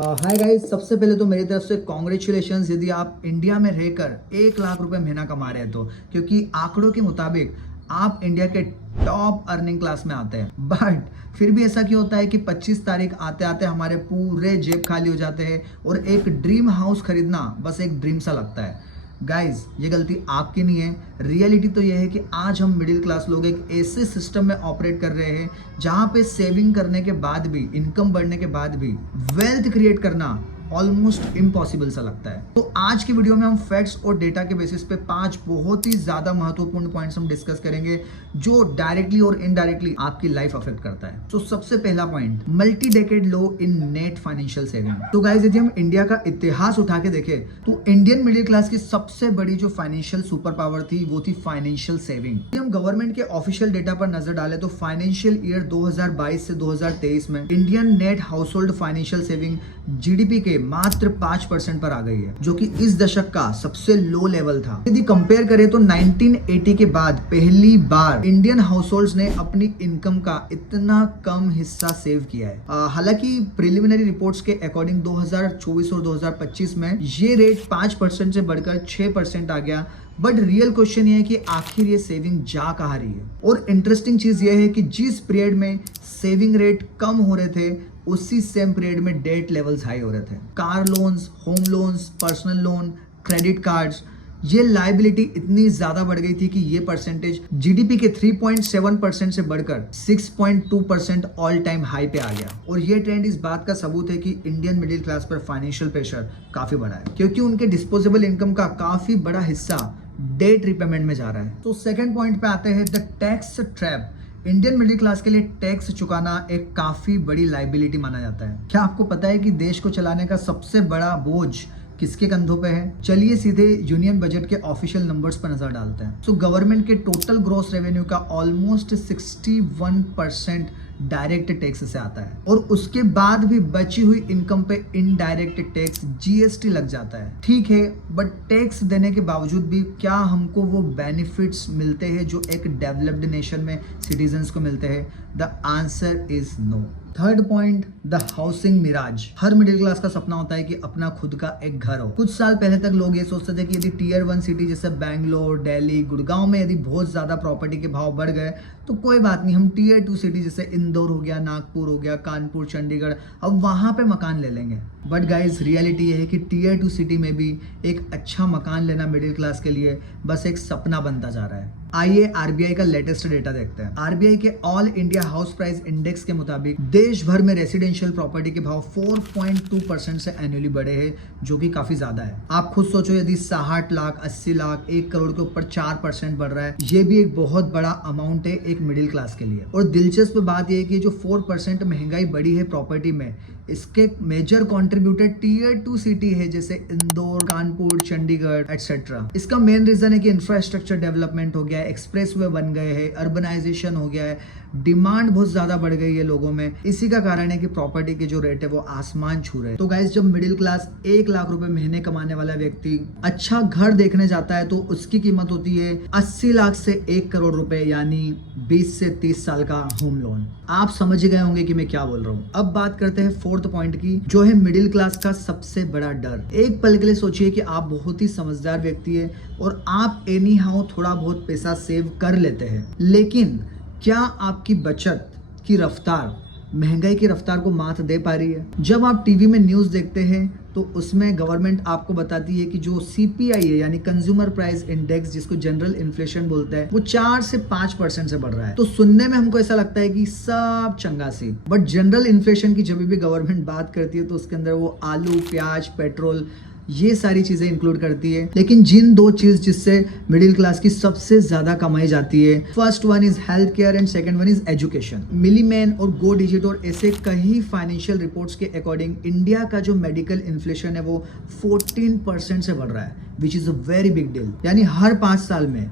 Hi guys, सबसे पहले तो मेरी तरफ से कॉन्ग्रेचुलेशंस यदि आप इंडिया में रहकर 1 लाख रुपए महीना कमा रहे हैं तो, क्योंकि आंकड़ों के मुताबिक आप इंडिया के टॉप अर्निंग क्लास में आते हैं। बट फिर भी ऐसा क्यों होता है कि 25 तारीख आते आते हमारे पूरे जेब खाली हो जाते हैं और एक ड्रीम हाउस खरीदना बस एक ड्रीम सा लगता है। गाइज, ये गलती आपकी नहीं है। रियलिटी तो ये है कि आज हम मिडिल क्लास लोग एक ऐसे सिस्टम में ऑपरेट कर रहे हैं जहां पे सेविंग करने के बाद भी, इनकम बढ़ने के बाद भी वेल्थ क्रिएट करना ऑलमोस्ट इम्पॉसिबल सा लगता है। तो आज की वीडियो में हम फैक्ट्स और डेटा के बेसिस पे 5 बहुत ही ज्यादा महत्वपूर्ण पॉइंट्स हम डिस्कस करेंगे जो डायरेक्टली और इनडायरेक्टली आपकी लाइफ अफेक्ट करता है। तो सबसे पहला पॉइंट, मल्टी डेकेड लो इन नेट फाइनेंशियल सेविंग। तो गाइस, यदि हम इंडिया का इतिहास उठा के देखें तो इंडियन मिडिल क्लास की सबसे बड़ी जो फाइनेंशियल सुपर पावर थी वो थी फाइनेंशियल सेविंग। यदि हम गवर्नमेंट के ऑफिशियल डेटा पर नजर डालें तो फाइनेंशियल ईयर 2022 से 2023 में Indian net house hold financial saving GDP के मात्र 5% पर आ गई है, जो कि इस दशक का सबसे लो लेवल था। यदि कंपेयर करें तो 1980 के बाद पहली बार इंडियन हाउसहोल्ड्स ने अपनी इनकम का इतना कम हिस्सा सेव किया है। हालांकि प्रिलिमिनरी रिपोर्ट्स के अकॉर्डिंग 2024 और 2025 में ये रेट 5% से बढ़कर 6% आ गया। बट रियल क्वेश्चन ये है कि आखिर ये सेविंग जा कहाँ रही है। और इंटरेस्टिंग चीज ये है कि जिस पीरियड में सेविंग रेट कम हो रहे थे उसी सेम पीरियड में डेट लेवल्स हाई हो रहे थे। Car loans, home loans, personal loan, credit cards, ये लाइबिलिटी इतनी ज्यादा बढ़ गई थी कि ये परसेंटेज जीडीपी के 3.7% से बढ़कर 6.2% ऑल टाइम हाई पे आ गया। और ये ट्रेंड इस बात का सबूत है कि इंडियन मिडिल क्लास पर फाइनेंशियल प्रेशर काफी बढ़ा है, क्योंकि उनके डिस्पोजेबल इनकम का काफी बड़ा हिस्सा डेट रिपेमेंट में जा रहा है। तो सेकंड पॉइंट पे आते हैं, the tax trap. Indian middle class के लिए टैक्स चुकाना एक काफी बड़ी लाइबिलिटी माना जाता है। क्या आपको पता है कि देश को चलाने का सबसे बड़ा बोझ किसके कंधों पे है? चलिए सीधे यूनियन बजट के ऑफिशियल नंबर्स पर नजर डालते हैं। तो गवर्नमेंट के टोटल ग्रॉस रेवेन्यू का ऑलमोस्ट 61% डायरेक्ट टैक्स से आता है, और उसके बाद भी बची हुई इनकम पे इनडायरेक्ट टैक्स जीएसटी लग जाता है। ठीक है, बट टैक्स देने के बावजूद भी क्या हमको वो बेनिफिट्स मिलते हैं जो एक डेवलप्ड नेशन में सिटीजन्स को मिलते हैं? The answer is no. Third point, the housing mirage. हर मिडिल क्लास का सपना होता है कि अपना खुद का एक घर हो। कुछ साल पहले तक लोग ये सोचते थे कि यदि टीयर 1 सिटी जैसे बैंगलोर, दिल्ली, गुड़गांव में यदि बहुत ज्यादा प्रॉपर्टी के भाव बढ़ गए तो कोई बात नहीं, हम टीयर 2 सिटी जैसे इंदौर हो गया, नागपुर हो गया, कानपुर, चंडीगढ़, अब वहां पे मकान ले लेंगे। बट गाइज, रियलिटी ये है कि टीयर 2 सिटी में भी एक अच्छा मकान लेना मिडिल क्लास के लिए बस एक सपना बनता जा रहा है। आइए आरबीआई का लेटेस्ट डेटा देखते हैं। आरबीआई के all India house price index के मुताबिक देश भर में रेसिडेंशियल प्रॉपर्टी के भाव 4.2% से एनुअली बढ़े हैं, जो कि काफी ज्यादा है। आप खुद सोचो, यदि 60 लाख, 80 लाख, 1 करोड़ के ऊपर 4% बढ़ रहा है, ये भी एक बहुत बड़ा अमाउंट है एक मिडिल क्लास के लिए। और दिलचस्प बात यह है कि जो 4% महंगाई बढ़ी है प्रॉपर्टी में, इसके मेजर कंट्रीब्यूटर टीयर 2 सिटी है जैसे इंदौर, कानपुर, चंडीगढ़ एटसेट्रा। इसका मेन रीजन है कि इंफ्रास्ट्रक्चर डेवलपमेंट हो गया है, एक्सप्रेसवे बन गए हैं, अर्बनाइजेशन हो गया है, डिमांड बहुत ज्यादा बढ़ गई है लोगों में। इसी का कारण है कि प्रॉपर्टी के जो रेट है वो आसमान छू रहे हैं। तो गाइस, जब मिडिल क्लास 1 लाख रुपए महीने कमाने वाला व्यक्ति अच्छा घर देखने जाता है तो उसकी कीमत होती है 80 लाख से 1 करोड़ रुपए, यानी 20 से 30 साल का होम लोन। आप समझ गए होंगे कि मैं क्या बोल रहा हूँ। अब बात करते हैं फोर्थ पॉइंट की, जो है मिडिल क्लास का सबसे बड़ा डर। एक पल के लिए सोचिए कि आप बहुत ही समझदार व्यक्ति है और आप एनी हाउ थोड़ा बहुत पैसा सेव कर लेते हैं, लेकिन क्या आपकी बचत की रफ्तार महंगाई की रफ्तार को मात दे पा रही है? जब आप टीवी में न्यूज़ देखते हैं तो उसमें गवर्नमेंट आपको बताती है कि जो सीपीआई है, यानी कंज्यूमर प्राइस इंडेक्स, जिसको जनरल इन्फ्लेशन बोलते हैं, वो 4 से 5% से बढ़ रहा है। तो सुनने में हमको ऐसा लगता है कि सब चंगा सी। बट जनरल इन्फ्लेशन की जब भी गवर्नमेंट बात करती है तो उसके अंदर वो आलू, प्याज, पेट्रोल, ये सारी चीजें इंक्लूड करती है। लेकिन जिन 2 चीज जिससे मिडिल क्लास की सबसे ज्यादा कमाई जाती है, first one is health care and second one is education. Milliman और गो डिजिट और ऐसे कई फाइनेंशियल रिपोर्ट्स के अकॉर्डिंग इंडिया का जो मेडिकल इन्फ्लेशन है वो 14% से बढ़ रहा है, which is a very big deal. यानी हर 5 साल में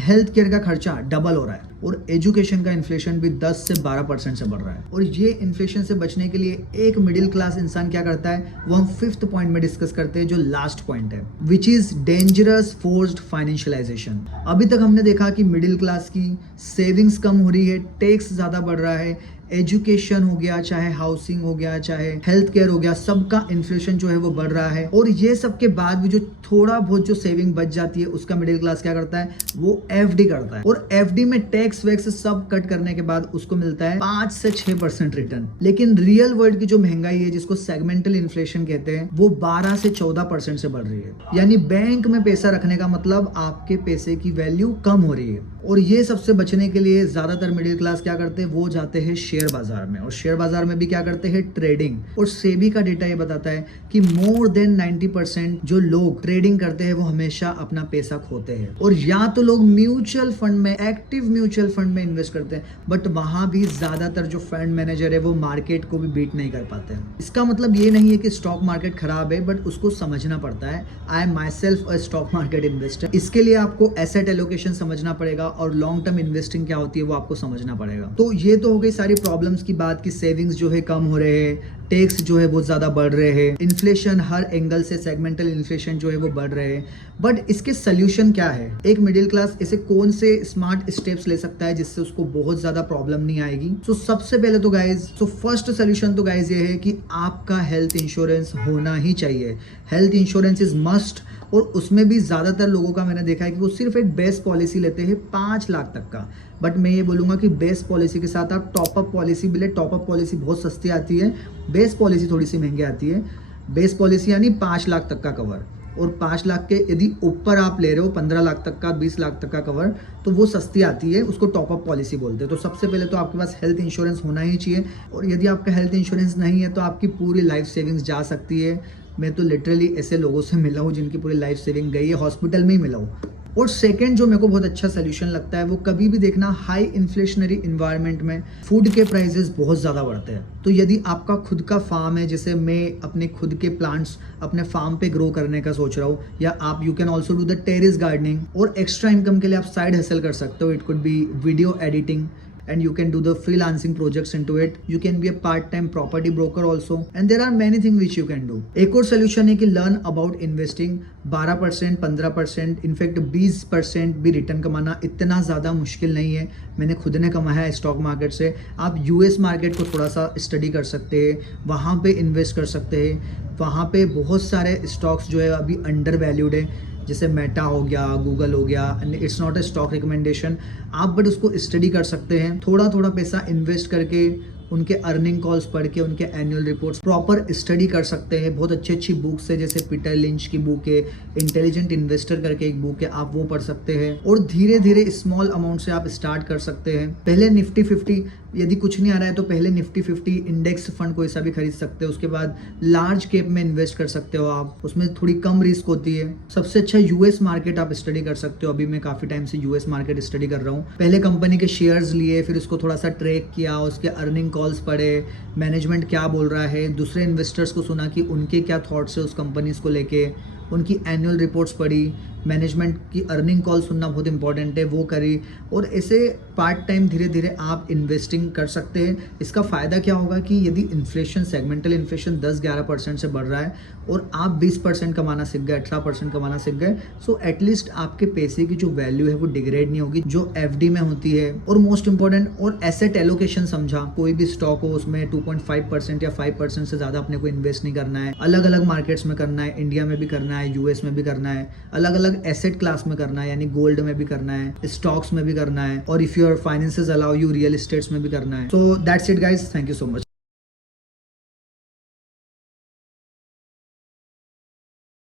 हेल्थ केयर का खर्चा डबल हो रहा है और एजुकेशन का इन्फ्लेशन भी 10 से 12% से बढ़ रहा है। और ये इन्फ्लेशन से बचने के लिए एक मिडिल क्लास इंसान क्या करता है, वो हम 5th पॉइंट में डिस्कस करते हैं, जो लास्ट पॉइंट है, which is dangerous forced financialisation. अभी तक हमने देखा कि मिडिल क्लास की सेविंग्स कम हो रही है, टैक्स ज्यादा बढ़ रहा है, एजुकेशन हो गया, चाहे हाउसिंग हो गया, चाहे हेल्थ केयर हो गया, सबका इन्फ्लेशन जो है वो बढ़ रहा है। और ये सब के बाद भी जो थोड़ा बहुत जो सेविंग बच जाती है उसका मिडिल क्लास क्या करता है, वो एफडी करता है। और एफडी में टैक्स वैक्स सब कट करने के बाद उसको मिलता है 5 से 6% रिटर्न। लेकिन रियल वर्ल्ड की जो महंगाई है, जिसको सेगमेंटल इन्फ्लेशन कहते हैं, वो 12 से 14% से बढ़ रही है। यानी बैंक में पैसा रखने का मतलब आपके पैसे की वैल्यू कम हो रही है। और ये सबसे बचने के लिए ज्यादातर मिडिल क्लास क्या करते हैं, वो जाते हैं शेयर बाजार में। और शेयर बाजार में भी क्या करते हैं, ट्रेडिंग। और सेबी का डेटा ये बताता है कि मोर देन 90% जो लोग ट्रेडिंग करते हैं वो हमेशा अपना पैसा खोते हैं। और या तो लोग म्यूचुअल फंड में, एक्टिव म्यूचुअल फंड में इन्वेस्ट करते हैं, बट वहां भी ज्यादातर जो फंड मैनेजर है वो मार्केट को भी बीट नहीं कर पाते हैं। इसका मतलब ये नहीं है कि स्टॉक मार्केट खराब है, बट उसको समझना पड़ता है। I am my self a stock market investor. इसके लिए आपको एसेट एलोकेशन समझना पड़ेगा और लॉन्ग टर्म इन्वेस्टिंग क्या होती है वो आपको समझना पड़ेगा। तो ये तो हो गई सारी प्रॉब्लम्स की बात कि सेविंग्स जो है कम हो रहे हैं, टैक्स जो है बहुत ज्यादा बढ़ रहे हैं, इन्फ्लेशन हर एंगल से, सेगमेंटल इन्फ्लेशन जो है वो बढ़ रहे हैं। बट इसके सोल्यूशन क्या है? एक मिडिल क्लास ऐसे कौन से स्मार्ट स्टेप्स ले सकता है जिससे उसको बहुत ज्यादा प्रॉब्लम नहीं आएगी? तो सबसे पहले तो गाइज, फर्स्ट सोल्यूशन तो गाइज ये है कि आपका हेल्थ इंश्योरेंस होना ही चाहिए। Health insurance is must. और उसमें भी ज़्यादातर लोगों का मैंने देखा है कि वो सिर्फ एक बेस पॉलिसी लेते हैं 5 लाख तक का। बट मैं ये बोलूँगा कि बेस पॉलिसी के साथ आप टॉपअप पॉलिसी भी ले। टॉपअप पॉलिसी बहुत सस्ती आती है, बेस पॉलिसी थोड़ी सी महंगी आती है। बेस पॉलिसी यानी 5 लाख तक का कवर, और 5 लाख के यदि ऊपर आप ले रहे हो 15 लाख तक का, 20 लाख तक का कवर, तो वो सस्ती आती है, उसको टॉपअप पॉलिसी बोलते हैं। तो सबसे पहले तो आपके पास हेल्थ इंश्योरेंस होना ही चाहिए। और यदि आपका हेल्थ इंश्योरेंस नहीं है तो आपकी पूरी लाइफ सेविंग्स जा सकती है। मैं तो लिटरली ऐसे लोगों से मिला हूँ जिनकी पूरी लाइफ सेविंग गई है, हॉस्पिटल में ही मिला हूँ। और सेकंड जो मेरे को बहुत अच्छा सोल्यूशन लगता है, वो कभी भी देखना हाई इन्फ्लेशनरी इन्वायरमेंट में फूड के प्राइसेस बहुत ज़्यादा बढ़ते हैं। तो यदि आपका खुद का फार्म है, जैसे मैं अपने खुद के प्लांट्स अपने फार्म पे ग्रो करने का सोच रहा हूँ, या आप you can also do the terrace gardening, और एक्स्ट्रा इनकम के लिए आप साइड हसल कर सकते हो। It could be video editing, and you can do the freelancing projects into it. You can be a part-time property broker also, and there are many things which you can do. एक और solution है कि learn about investing। 12%, 15%, in fact 20% भी return कमाना इतना ज़्यादा मुश्किल नहीं है। मैंने खुद ने कमाया है स्टॉक मार्केट से। आप यूएस मार्केट को थोड़ा सा स्टडी कर सकते हैं, वहाँ पे इन्वेस्ट कर सकते हैं। वहाँ पे बहुत सारे स्टॉक्स जो है अभी अंडर वैल्यूड है, जैसे मेटा हो गया, गूगल हो गया। It's not a stock recommendation, आप बट उसको स्टडी कर सकते हैं। थोड़ा थोड़ा पैसा इन्वेस्ट करके, उनके अर्निंग कॉल्स पढ़ के, उनके एनुअल रिपोर्ट्स प्रॉपर स्टडी कर सकते हैं। बहुत अच्छी अच्छी बुक्स है, जैसे पीटर लिंच की बुक है, इंटेलिजेंट इन्वेस्टर करके एक बुक है, आप वो पढ़ सकते हैं। और धीरे धीरे स्मॉल अमाउंट से आप स्टार्ट कर सकते हैं। पहले निफ्टी 50, यदि कुछ नहीं आ रहा है तो पहले निफ्टी 50 इंडेक्स फंड कोई सा भी खरीद सकते हो। उसके बाद लार्ज कैप में इन्वेस्ट कर सकते हो आप, उसमें थोड़ी कम रिस्क होती है। सबसे अच्छा यूएस मार्केट आप स्टडी कर सकते हो। अभी मैं काफ़ी टाइम से यूएस मार्केट स्टडी कर रहा हूँ। पहले कंपनी के शेयर्स लिए, फिर उसको थोड़ा सा ट्रैक किया, उसके अर्निंग कॉल्स पढ़े, मैनेजमेंट क्या बोल रहा है, दूसरे इन्वेस्टर्स को सुना कि उनके क्या थॉट्स है उस कंपनीज को लेके, उनकी एनुअल रिपोर्ट्स पढ़ी, मैनेजमेंट की अर्निंग कॉल सुनना बहुत इंपॉर्टेंट है, वो करी। और ऐसे पार्ट टाइम धीरे धीरे आप इन्वेस्टिंग कर सकते हैं। इसका फ़ायदा क्या होगा कि यदि इन्फ्लेशन, सेगमेंटल इन्फ्लेशन 10-11% से बढ़ रहा है और आप 20% कमाना सीख गए, 18% कमाना सीख गए, सो एटलीस्ट आपके पैसे की जो वैल्यू है वो डिग्रेड नहीं होगी, जो एफडी में होती है। और मोस्ट इंपॉर्टेंट, और एसेट एलोकेशन समझा। कोई भी स्टॉक हो उसमें 2.5% या 5% से ज़्यादा अपने को इन्वेस्ट नहीं करना है। अलग अलग मार्केट्स में करना है, इंडिया में भी करना है, यूएस में भी करना है, अलग अलग एसेट क्लास में करना है, यानी गोल्ड में भी करना है, स्टॉक्स में भी करना है, और if your finances allow you real estates में भी करना है। So that's it guys, thank you so much.